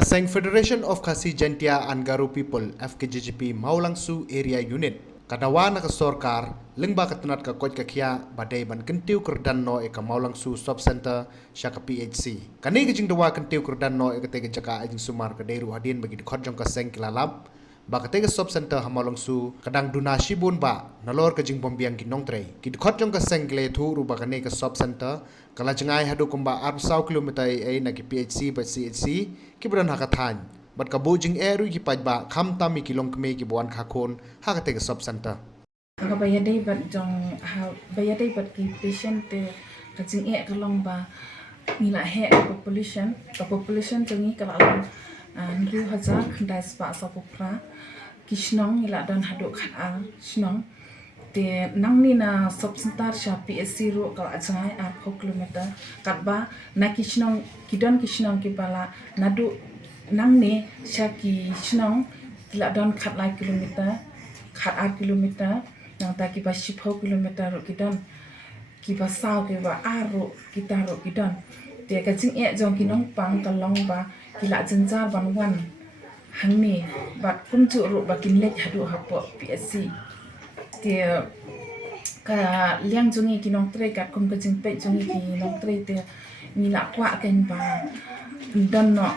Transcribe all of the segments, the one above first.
Kaseng Federation of Khasi Gentia and Garo People FKJGP Maulangsu Area Unit kadawa na kasorkar lingba katunat ka kot kakia badai ban kentiu kerdan no eka Maulangsu Sub Center syaka PHC kani gijing dawa kentiu kerdan no eka tege jaka ajing sumar ka deru hadin bagi dikhot jong kaseng kilalap ba katega Sub Center ha Maulangsu kadang duna shibun ba nalor ka jing bombiang kinong trei ki dikhot jong kaseng kile thu ru ba kani ka Sub Center kala jengai hadu kumba 400 kilometer ai na ki PHC ba CHC ki budan hakathan bat ka bujing eru ki pajba kham tami kilong kme ki buan khakon hakate ka Sub Center ka bayadai bat jong bayadai bat ki patient te ka jing e ka long ba mila he population jongi ka lang nru hajar khandai spa sa popra kishnong ila dan hadu khat shnong te nangni na Sub Center sha PSC ro ka ajai 4 kilometer katba na kishnong kidon kishnong ki bala nadu nangni sha ki shnong ila dan khat lai kilometer khat 8 kilometer nang ta ki ba 10 kilometer ro kidon ki ba saw ki ba aro kita ro kidon te ka jing e jong kinong pang ka long ba kila jenjar ban wan hangni ba kumchu ro ba kin lek hadu hapo PSC te ka liang jongi kinong tre ka kum ka jing pe jongi kinong tre te ni la kwa ken ba don no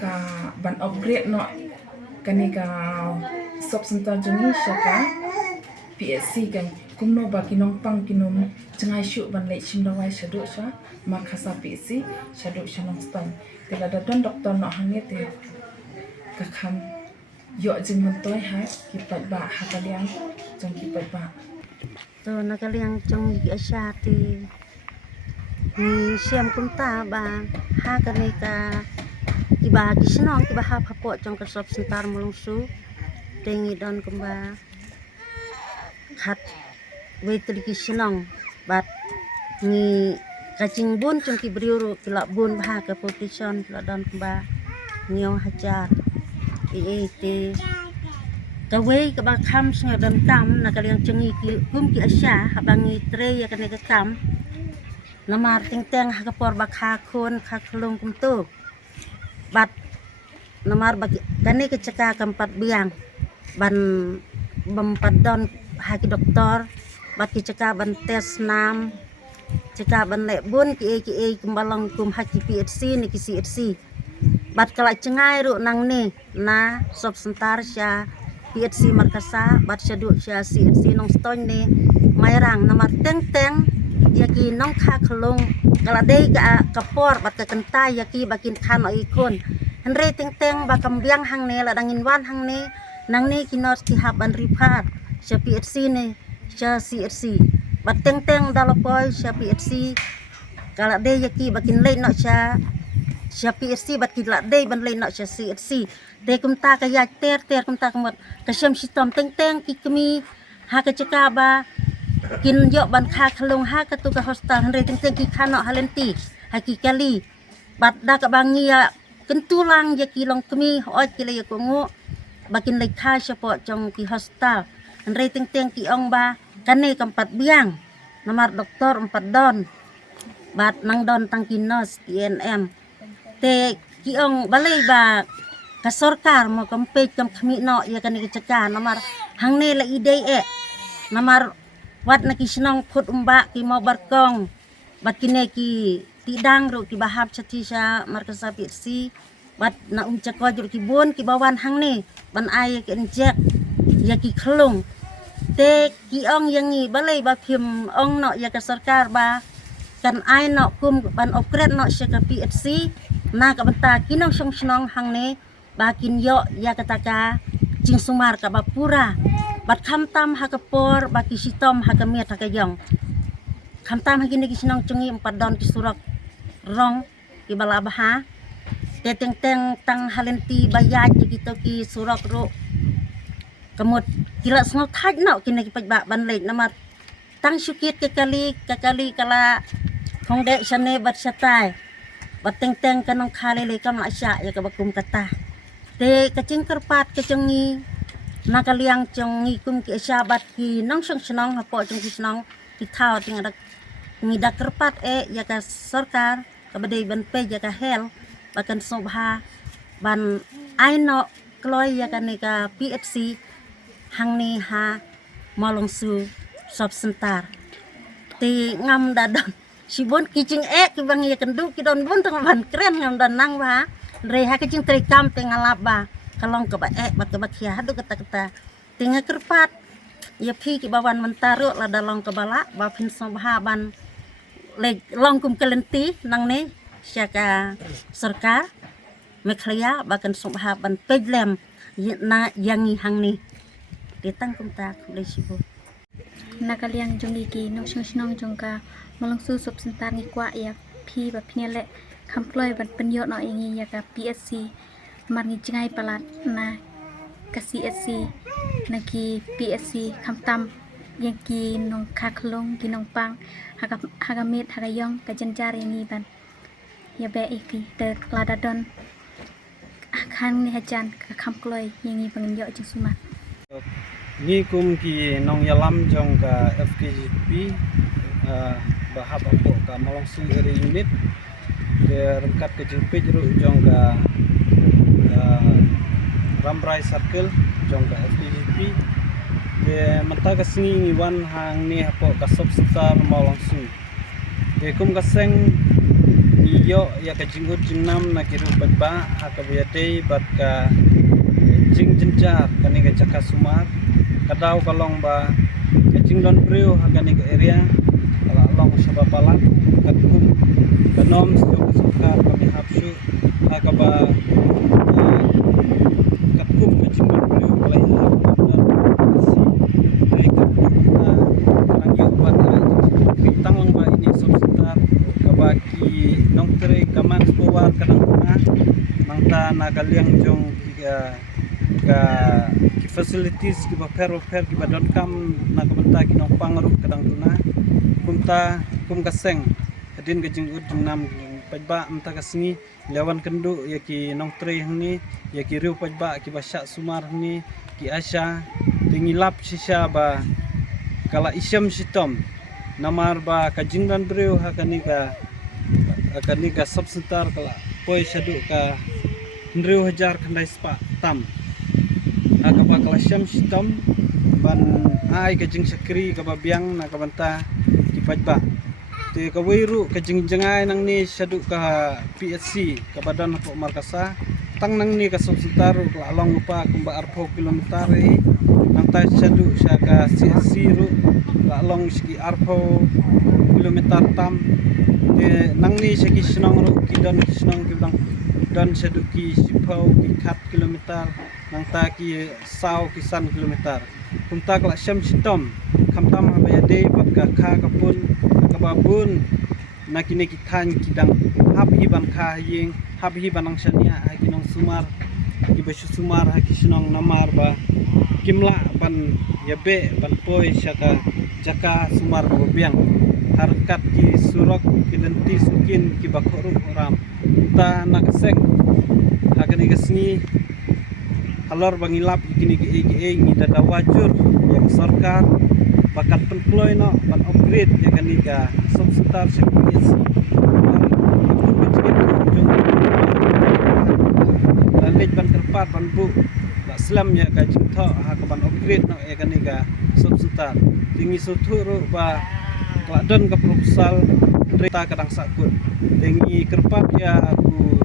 ka ban upgrade no kani ka Sub Center jongi shaka PSC kan kumno ba kinong pang kinom jangai shu ban le chimdawai shadu sha makasa PSC shadu shanong stan te la don doktor no hange te ka kham yo jing mon toy ha ki pat ba ha ka liang jong ki pat ba to nakaliang trong gi asya ti ni siam kumta ba ha ka ni ka ki ba ki snong ki ba ha phapo trong ka Sub Center Maulangsu tengi don kumba khat wetri ki snong bat ni kacing bun trong ki briuru ki la bun ba ka population la don kumba ngiong hajar te kawai ka ba kham snga dan tam na kaliang chengi ki kum ki asya habangi tre ya kane ka kam namar ting teng ha ka por ba kha khon kha khlong kum tu bat namar ba kane ka chaka kampat biang ban bampat don ha ki doktor bat ki chaka ban tes nam chaka ban le bun ki e kumbalang kum ha ki PHC ni ki CHC bat kala cengai ru nang ni na Sub Center sya PHC Markasa bat syadu sya CHC nong stone ni mayrang namar teng ya ki nong kha khlong kala dei ka kapor bat ka kentai ya ki bakin khan oi kon henre teng ba kambiang hang ne la dangin wan hang ne nang ni ki not ki hab an ripat sya PHC ni sya CHC bat teng dalapoy sya PHC kala dei ya ki bakin lei no sya PHC bat ki la dei ban lei no sya CHC de kumta ka ya ter kumta kamot kasyam sitom teng ki kemi ha ka ceka ba kin yo ban kha khlong ha ka tu ka hostel henre teng ki khano halenti ha ki kali bat da ka bangia kentulang ya ki long kemi oi ki le ko ngo bakin le kha syapo jong ki hostel henre teng ki ong ba kane kampat biang namar doktor 4 don bat nang don tang ki nurse TNM te ki ong balai ba ka sorkar mo kampe kam khmi no ya kani kecaka namar hangne la idei namar wat na kisnong phut umba ki mo barkong bakine ki tidang ro ki bahap chati sya Markasa PHC bat na umchako jur ki bon ki bawan hangne ban ai ki injek ya ki khlung te ki ong yangi balai ba phim ong no ya ka sorkar ba kan ai no kum ban upgrade no sya ka PHC na ka banta kinong snong hangne bakin yo ya kataka jing sumar ka bapura bat khamtam ha kapor baki sitom ha kamet ha kayong khamtam ha gini kisnong chungi 4 don ki surak rong ki balabaha te teng tang halenti bayaj gitu ki surak ro kamot kila sngo thaj no kini ki pajba ban le namar tang syukit ke kali kala khongde sane bat satai bat teng kanong khale le kam asya ya ka bakum kata te kacing kerpat kecengi nakaliang cengi kum ki sabat ki nong snong hapo jong ki snong ki thao ting ada ngi dak kerpat ya ka sarkar ka badai ban pe ya ka hel bakan sobha ban aino kloy ya kan ka PFC hang ni ha malong su sop sentar ti ngam dadon sibon kicing ki bang ya kendu ki don bon tang ban keren ngam dan nang ba re ha kicing tri kam te ngalap ba kalong ke ba ba ke ba khia hadu kata tinga kerpat ya phi ki bawan mentaro la dalong ke bala ba phin som ha ban le long kum kelenti nang ne syaka sarkar mekhlaya ba kan som ha ban pejlem na yangi hang ni ditang kum ta khule sibo nakaliang jong ki nong snong jong ka malong su sop sentar ni kwa ya phi ba phne le khamploi ban penyo no ingi ya ka PSC mar ni jingai palat na ka CSC na ki PSC khamtam yang ki nong khaklong ki nong pang haga met haga yong ka janjar ini ban ya be iki te ladadon khan ni hajan ka khamkloi yang ni bang yo jing suma ni kum ki nong yalam jong ka FKGP bahap apo ka malong su area unit ke rengkat ke jengpej ru jong ka Ramrai Circle jong ka FKGP ke mata ka singi wan hang ni apo ka sop setar malong su ke kum ka seng iyo ya ka jingut jingnam na kiru ba ha ka biate bat ka jing jenjar kani ka caka sumar kadau kalong ba kacing don priu hagani ke area kala long sabapalan katkum kanom sejong sukar kami hapsu hakaba katkum kacing don priu kalai hap dan si ai katkum ta rangi obat bintang lang ba ini subsetar kabaki nong tere kaman spowar kadang na mangta nagaliang jong ka facilities ki ba per ki ba don kam na kabanta ki nong pangaruh kadang tuna kum kaseng adin ka jing ud nam pajba amta kasingi lewan kendu ya ki nong tre ni ya ki riu pajba ki ba syak sumar ni ki asya tingilap sisya ba kala isyam sitom namar ba ka jing dan breu hakani ka subsentar kala poi sadu ka ndriu hajar kandai spa tam akaba kalasam sitam ban ai ka jing sakri ka babiang na kabanta kipajba te ka wiru ka jing jangai nang ni sadu ka PSC ka badan po markasa tang nang ni ka subsitaru ka along upa kumba arpo kilometer nang ta sadu sa ka CSC ru ka along sigi arpo kilometer tam te nang ni sigi sinong ru kidan sinong kibang dan sadu ki sipau ki khat kilometer nang ta ki sau kisan kilometer kumta kala syam sitom khamtam habaya de pat ka kha kapun ka babun nakine ki than kidang habhi ban kha ying habhi banang sania haginong sumar ki besu sumar hakisinong namar ba kimla ban yabe ban poi syaka jaka sumar babiang harkat ki surok kinenti sukin ki bakoru ram ta nakasek hagani gasni alor bangilap ikini ke ngi dada wajur yang sarkar bakat penploy no ban upgrade ya kan ka subsetar sekpis lanjut ban kerpat ban bu Islam ya ka jingtho ha ka ban upgrade no ya kan ka subsetar tinggi suturu ba kladon ka proposal cerita kadang sakut tinggi kerpat ya aku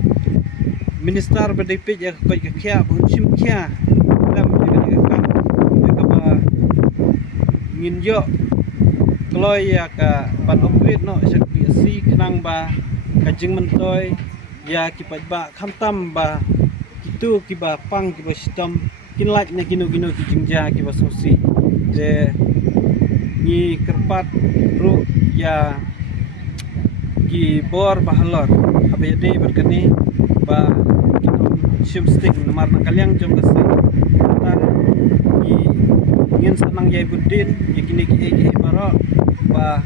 Minister berdipit ya koi kia bunchim kia dalam dengan kam ya ba ngin yo kloy ya ka ban upgrade no sak PSC kenang ba kajing mentoy ya kipat ba khamtam ba kitu kiba pang kiba sistem kinlaj na gino ki jingja kiba sosi je ni kerpat ru ya ki bor bahalor abede berkeni ba shim stick namar nakaliang jom kasi ta ingin sanang yai budin yakini ki baro ba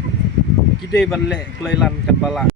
kidai banle klailan kan bala